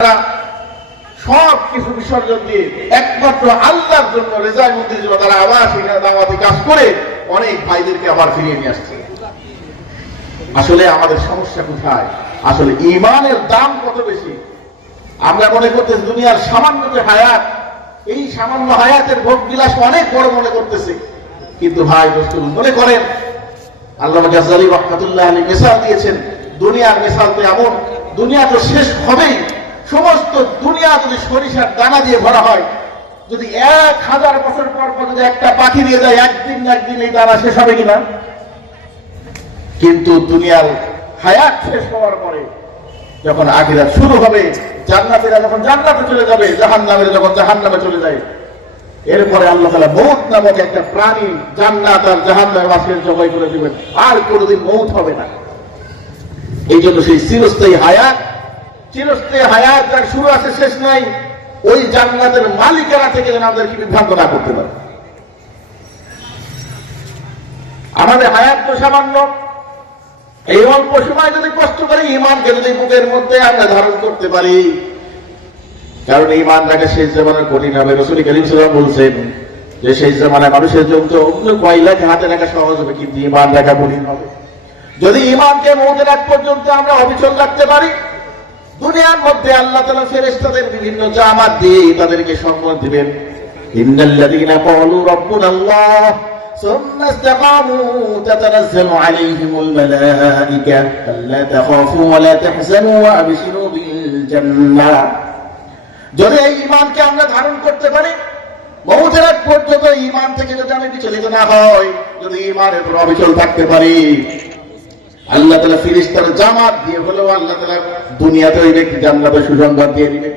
তারা সব কিছু বিসর্জন দিয়ে একমাত্র আল্লাহর জন্য রেজাই মন্দির জন্য তারা আবার সেখানে দাওয়াতি কাজ করে অনেক ভাইদেরকে আবার ফিরিয়ে নিয়ে আসছে। আসলে আমাদের সমস্যা কোথায়? আসলে ইমানের দাম কত বেশি? আমরা মনে করতেছি দুনিয়ার সামান্য যে হায়াত, এই সামান্য হায়াতের ভোগ বিলাস অনেক বড় মনে করতেছে। কিন্তু ভাই দোস্ত, মনে করেন আল্লাহ গাজালি রহমতুল্লাহ আলী মেসাল দিয়েছেন, দুনিয়ার মেসাল তো এমন, দুনিয়া তো শেষ হবেই। সমস্ত দুনিয়া যদি সরিষার দানা দিয়ে ভরা হয়, যদি এক হাজার বছর পর পর যদি একটা পাখি দিয়ে যায়, একদিন একদিন এই দানা শেষ হবে কিনা? কিন্তু দুনিয়ার হায়াত শেষ হওয়ার পরে যখন আখিরাত শুরু হবে, জান্নাতেরা যখন জান্নাতে চলে যাবে জাহান নামের যখন জাহান নামে চলে যায়। এরপরে আল্লাহ তালা মৌত নামক একটা প্রাণী জান্নাত আর জাহান নামে বাসের জবাই করে দিবেন। আর কোনোদিন মৌত হবে না। এই জন্য সেই চিরস্থায়ী হায়াত চিরস্থায়ী হায়াত যার শুরু আছে, শেষ নাই, ওই জান্নাতের মালিকেরা থেকে যেন আমাদেরকে বিভ্রান্ত না করতে পারে। আমাদের হায়াত তো সামান্য। এই অল্প সময় যদি কষ্ট করি ইমানকে যদি বুকের মধ্যে আমরা ধারণ করতে পারি, কারণ ইমান রাখা শেষ জামানের কঠিন হবে। রসুল করিম সাল্লাম বলছেন যে, শেষ জামানায় মানুষের জন্য অন্য কয়লাকে হাতে রাখা সহজ হবে, কিন্তু ইমান রাখা কঠিন হবে। যদি ইমানকে মৌতের আগ পর্যন্ত আমরা অবিচল রাখতে পারি দুনিয়ার মধ্যে আল্লাহ তালা ফেরেস্তাদের বিভিন্ন জামাত দিয়ে তাদেরকে সম্মান দিবেন ইন্নাল্লাযীনা ক্বালু রাব্বুনাল্লাহ ثم استقاموا تتنزل عليهم الملائكة ألا تخافوا ولا تحزنوا وأبشروا بالجنة যদি এই ইমানকে আমরা ধারণ করতে পারি মৌতের আগ পর্যন্ত ইমান থেকে যদি আমি বিচলিত না হয় যদি ইমানের উপর অবিচল থাকতে পারি আল্লাহ তালা ফিরিস্তার জামাত দিয়ে হলেও আল্লাহ তালা দুনিয়াতে ওই ব্যক্তি জান্নাতে সুসংবাদ দিয়ে দিবে।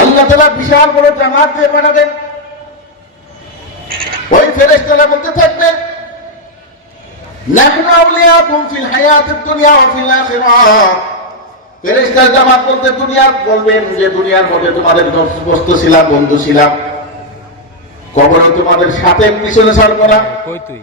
আল্লাহ তালা বিশাল বড় জামাত দিয়ে বানাবেন ওই বলতে থাকবে দুনিয়া ওয়া ফিল আখিরাহ ফেরেশতার জামাত বলতে, দুনিয়ার বলবেন যে দুনিয়ার মধ্যে তোমাদের দোস্ত ছিলাম, বন্ধু ছিলাম। কবরে তোমাদের সাথে পিছনে ছাড়বো না। কই তুই?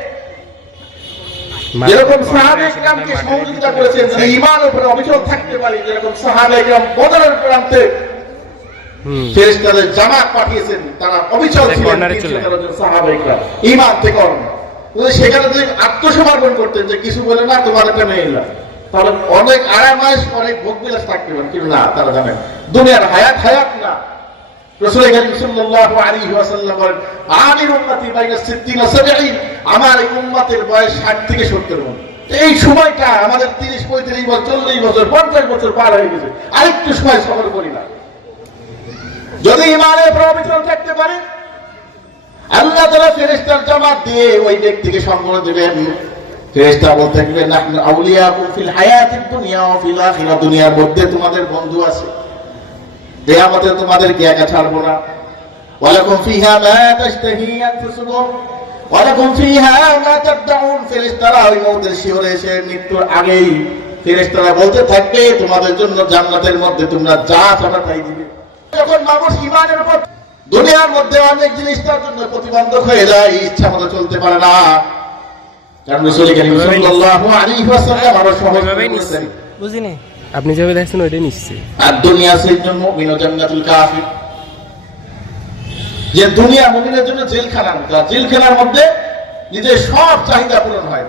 যেরকম সাহাবে ইকরামকে সহযোগিতা করেছেন যে ইমান উপরে অবিচল থাকতে পারি যেরকম সাহাবে ইকরাম বদরের প্রান্তে ফেরেশতাদের জামাত পাঠিয়েছেন তারা অবিচল ছিলেন সাহাবে ইকরাম ইমান থেকে অন্য। সেখানে যদি আত্মসমর্পণ করতেন যে কিছু বলে না তোমার একটা মেয়ে এলাম। তাহলে অনেক আরামাস অনেক ভোগ বিলাস থাকতে পারেন কিন্তু না তারা জানেন। দুনিয়ার হায়াত হায়াত না। রসুল করিম সাল্লাল্লাহু আলাইহি ওয়াসাল্লাম বলেন, আমির উম্মতি বাইনা 60 ওয়া 70 আমার এই উম্মতের বয়স 60 থেকে 70 বছর। এই সময়টা আমাদের 30 35 বছর 40 বছর 50 বছর পার গেছে। আরেকটু সময় সফর করি না। যদি ইমানের উপর থাকতে পারে, আল্লাহ তাআলা দিয়ে ওই ব্যক্তিকে সম্মান দেবেন। বলতে দুনিয়া দুনিয়ার মধ্যে তোমাদের বন্ধু আছে। কিয়ামতে তোমাদেরকে একা ছাড়বো না। ওয়ালাকুম ফিহা মা তাশতাহি আনফুসুকুম। ওয়ালাকুম ফিহা মা তাদউন ফেরেশতারা ওই শিহরে এসে মৃত্যুর আগেই ফেরেশতারা বলতে থাকবে তোমাদের জন্য জান্নাতের মধ্যে তোমরা যা দিবে। যখন মানুষ ইমানের উপর দুনিয়ার মধ্যে অনেক জিনিস তার জন্য প্রতিবন্ধক হয়ে যায়, ইচ্ছা মতো চলতে পারে না। কারণ রাসূল সাল্লাল্লাহু আলাইহি ওয়াসাল্লাম আরও সহজ বুঝিনি? আপনি যেভাবে দেখছেন, ওইটাই নিচ্ছে আর দুনিয়া সিজনুল মুমিন ও জান্নাতুল কাফির। যে দুনিয়া মুমিনের জন্য জেলখানার মতো জেলখানার মধ্যে নিজের সব চাহিদা পূরণ হয়।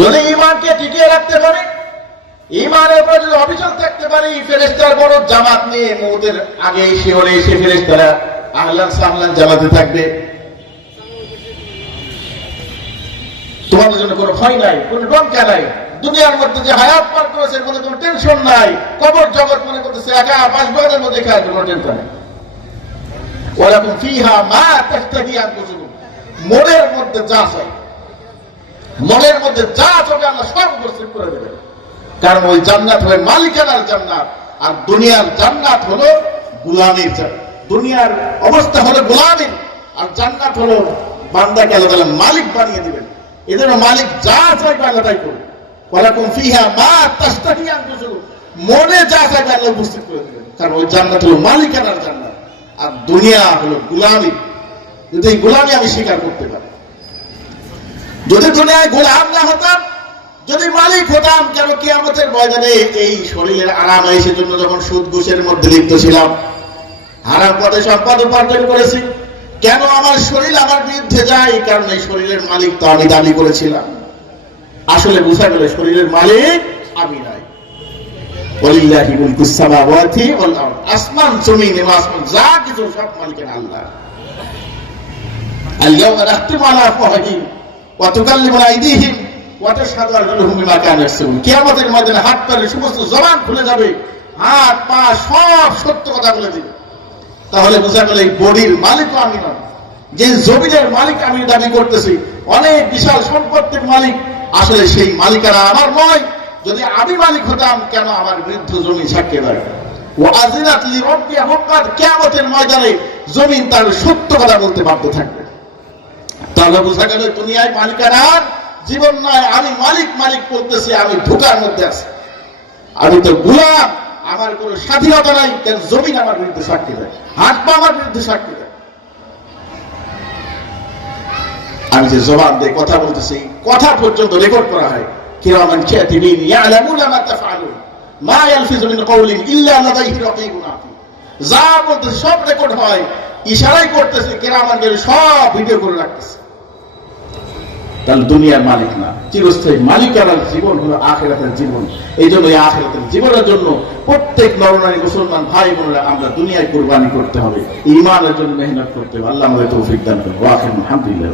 যদি ইমানকে টিকিয়ে রাখতে পারে ইমানের উপর যদি অবিচল থাকতে পারে, এই ফেরেস্তার বড় জামাত নিয়ে মৌতের আগে শিহরে এসে ফেরেস্তারা আহলান সাহলান জামাতে থাকবে। তোমাদের জন্য কোনো ভয় নাই, কোনো ডঙ্কা নাই। দুনিয়ার মধ্যে যে হায়াত পার করেছে মধ্যে কোনো টেনশন নাই। কবর জগৎ মনে করতেছে, একা পাঁচ বাগানের মধ্যে খায় কোনো টেনশন নেই। ওরকম ফিহা মা তাস্তাহি আনফুসুকুম। মনের মধ্যে যা চাই, মনের মধ্যে যা চলে আল্লাহ সব উপস্থিত করে দেবে কারণ ওই জান্নাত হয় মালিকানার জান্নাত, আর দুনিয়ার জান্নাত হলো গুলামির দুনিয়ার অবস্থা হলো গুলামির, আর জান্নাত হলো বান্দাকে আল্লাহ মালিক বানিয়ে দিবেন। এজন্য মালিক যা চাইবে আল্লাহ তাই করবে ওয়ালাকুম ফিহা মা আনফুসুকুম মনে যা চাইবে আল্লাহ উপস্থিত করে দিবেন। কারণ ওই জান্নাত হলো মালিকানার জান্নাত। আর দুনিয়া হলো গুলামি। যদি এই গোলামি আমি স্বীকার করতে পারি। যদি দুনিয়ায় গোলাম না হতাম, যদি মালিক হতাম, কেন কিয়ামতের ময়দানে এই শরীরের আরাম আয়েসের জন্য যখন সুদ ঘুষের মধ্যে লিপ্ত ছিলাম, হারাম পথে সম্পদ উপার্জন করেছি। কেন আমার শরীর আমার বিরুদ্ধে যায়? কারণ এই শরীরের মালিক তো আমি দাবি করেছিলাম। আসলে বোঝা গেল শরীরের মালিক আমি নাই ওয়ালিল্লাহি মুলকুস সামাওয়াতি ওয়াল আরদ আসমান জমিন এবং আসমান যা কিছু সব মালিকের আল্লাহ اليوم نختم على افواههم وتكلمنا ايديهم وتشهد ارجلهم بما كانوا يكسبون কিয়ামতের ময়দানে হাত পায়ের সমস্ত জবান খুলে যাবে হাত পা সব সত্য কথা বলে দিবে তাহলে বোঝা গেল এই বডির মালিকও আমি নয় যে জমিনের মালিক আমি দাবি করতেছি অনেক বিশাল সম্পত্তির মালিক আসলে সেই মালিকারা আমার নয়। যদি আমি মালিক হতাম, কেন আমার বৃদ্ধ জমি জীবন নয়। আমি তো আমার কোনো স্বাধীনতা নাই, কেন জমিন আমার বিরুদ্ধে সাক্ষী দেয়? হাত পা আমার বিরুদ্ধে সাক্ষী দেয়? আমি যে জবাব দিয়ে কথা বলতেছি কথা পর্যন্ত রেকর্ড করা হয়। কিরামান কাতিবিন ইয়ালামুনা মা তাফআলুন। মা ইয়ালফিজু মিন কওলিন ইল্লা লাদাইহি রাকিবুন আতীদ যা বলতেছে সব রেকর্ড হয়, ইশারাই করতেছে, কিরামান গেলে সব ভিডিও করে রাখতেছে। তাহলে দুনিয়ার মালিক না। চিরস্থায়ী মালিকানার জীবন হলো আখেরাতের জীবন। এই জন্য এই আখেরাতের জীবনের জন্য প্রত্যেক নরনারী মুসলমান ভাই বোনেরা আমরা দুনিয়ায় কোরবানি করতে হবে। ইমানের জন্য মেহনত করতে হবে। আল্লাহ আমাদের তৌফিক দান করুন। ওয়াখির আলহামদুলিল্লাহ